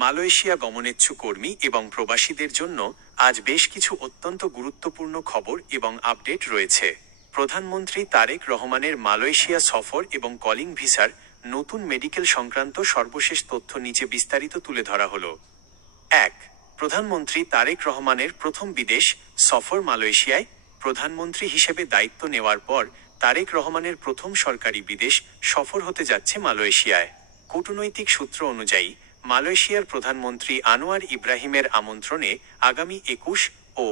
Malaysia গমনেচ্ছু কর্মী এবং প্রবাসীদের জন্য আজ বেশ কিছু অত্যন্ত গুরুত্বপূর্ণ খবর এবং আপডেট রয়েছে। প্রধানমন্ত্রী তারেক রহমানের মালয়েশিয়া সফর এবং কলিং ভিসার নতুন মেডিকেল সংক্রান্ত সর্বশেষ তথ্য নিচে বিস্তারিত তুলে ধরা হলো। ১. প্রধানমন্ত্রী তারেক রহমানের প্রথম বিদেশ সফর মালয়েশিয়ায়। প্রধানমন্ত্রী হিসেবে দায়িত্ব নেওয়ার পর তারেক রহমানের প্রথম সরকারি বিদেশ সফর হতে যাচ্ছে মালয়েশিয়ায়। কূটনৈতিক সূত্র অনুযায়ী মালয়েশিয়ার প্রধানমন্ত্রী আনোয়ার ইব্রাহিমের আমন্ত্রণে আগামী ২১ ও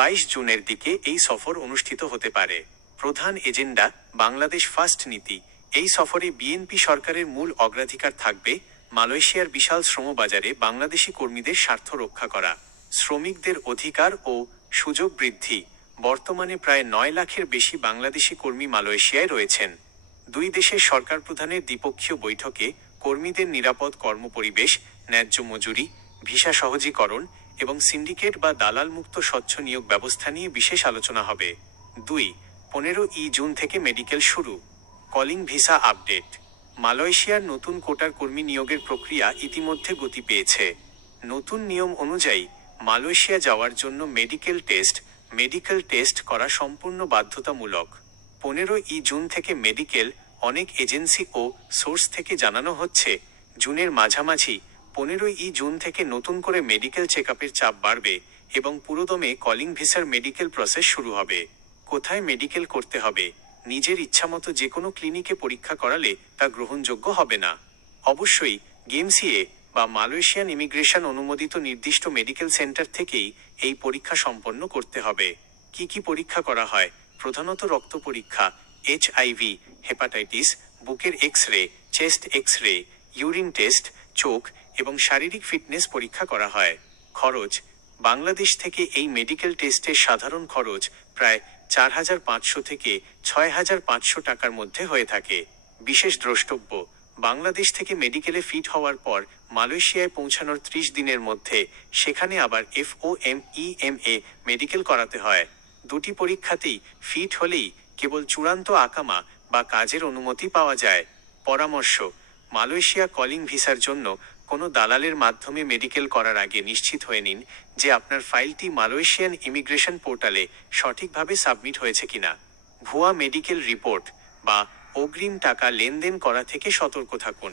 ২২ জুনের দিকে এই সফর অনুষ্ঠিত হতে পারে। প্রধান এজেন্ডা বাংলাদেশ ফার্স্ট নীতি। এই সফরে বিএনপি সরকারের মূল অগ্রাধিকার থাকবে মালয়েশিয়ার বিশাল শ্রমবাজারে বাংলাদেশি কর্মীদের স্বার্থ রক্ষা করা, শ্রমিকদের অধিকার ও সুযোগ বৃদ্ধি। বর্তমানে প্রায় ৯ লাখের বেশি বাংলাদেশি কর্মী মালয়েশিয়ায় রয়েছেন। দুই দেশের সরকার প্রধানের দ্বিপক্ষীয় বৈঠকে কর্মীদের নিরাপদ কর্মপরিবেশ, ন্যায্য মজুরি, ভিসা সহজীকরণ এবং সিন্ডিকেট বা দালাল মুক্ত স্বচ্ছ নিয়োগ ব্যবস্থা নিয়ে বিশেষ আলোচনা হবে। ২. 15 জুন থেকে মেডিকেল শুরু। Calling visa update. মালয়েশিয়ার নতুন কোটার কর্মী নিয়োগের প্রক্রিয়া ইতিমধ্যে গতি পেয়েছে। নতুন নিয়ম অনুযায়ী মালয়েশিয়া যাওয়ার জন্য মেডিকেল টেস্ট করা সম্পূর্ণ বাধ্যতামূলক। 15 জুন থেকে মেডিকেল। অনেক এজেন্সি ও সোর্স থেকে জানানো হচ্ছে জুনের মাঝামাঝি 15 জুন থেকে নতুন করে মেডিকেল চেকআপের চাপ বাড়বে এবং পুরোদমে কলিং ভিসার মেডিকেল প্রসেস শুরু হবে। কোথায় মেডিকেল করতে হবে? নিজের ইচ্ছামতো যে কোনো ক্লিনিকে পরীক্ষা করালে তা গ্রহণযোগ্য হবে না। অবশ্যই গেমসিএ বা মালয়েশিয়ান ইমিগ্রেশন অনুমোদিত নির্দিষ্ট মেডিকেল সেন্টার থেকেই এই পরীক্ষা সম্পন্ন করতে হবে। কি কি পরীক্ষা করা হয়? প্রধানত রক্ত পরীক্ষা, HIV, হেপাটাইটিস, বুকের X-ray, chest X-ray, urine test, চোখ এবং শারীরিক ফিটনেস পরীক্ষা করা হয়। খরচ। বাংলাদেশ থেকে এই মেডিকেল টেস্টের সাধারণ খরচ প্রায় ৪৫০০ থেকে ৬৫০০ টাকার মধ্যে হয়ে থাকে। বিশেষ দ্রষ্টব্য, বাংলাদেশ থেকে মেডিকেলে ফিট হওয়ার পর মালয়েশিয়ায় পৌঁছানোর ৩০ দিনের মধ্যে সেখানে আবার FOMEMA মেডিকেল করাতে হয়। দুটি পরীক্ষাতেই ফিট হলেই কেবল চূড়ান্ত আকামা বা কাজের অনুমতি পাওয়া যায়। পরামর্শ। মালয়েশিয়া কলিং ভিসার জন্য কোনো দালালের মাধ্যমে মেডিকেল করার আগে নিশ্চিত হয়ে নিন যে আপনার ফাইলটি মালয়েশিয়ান ইমিগ্রেশন পোর্টালে সঠিকভাবে সাবমিট হয়েছে কিনা। ভুয়া মেডিকেল রিপোর্ট বা অগ্রিম টাকা লেনদেন করা থেকে সতর্ক থাকুন।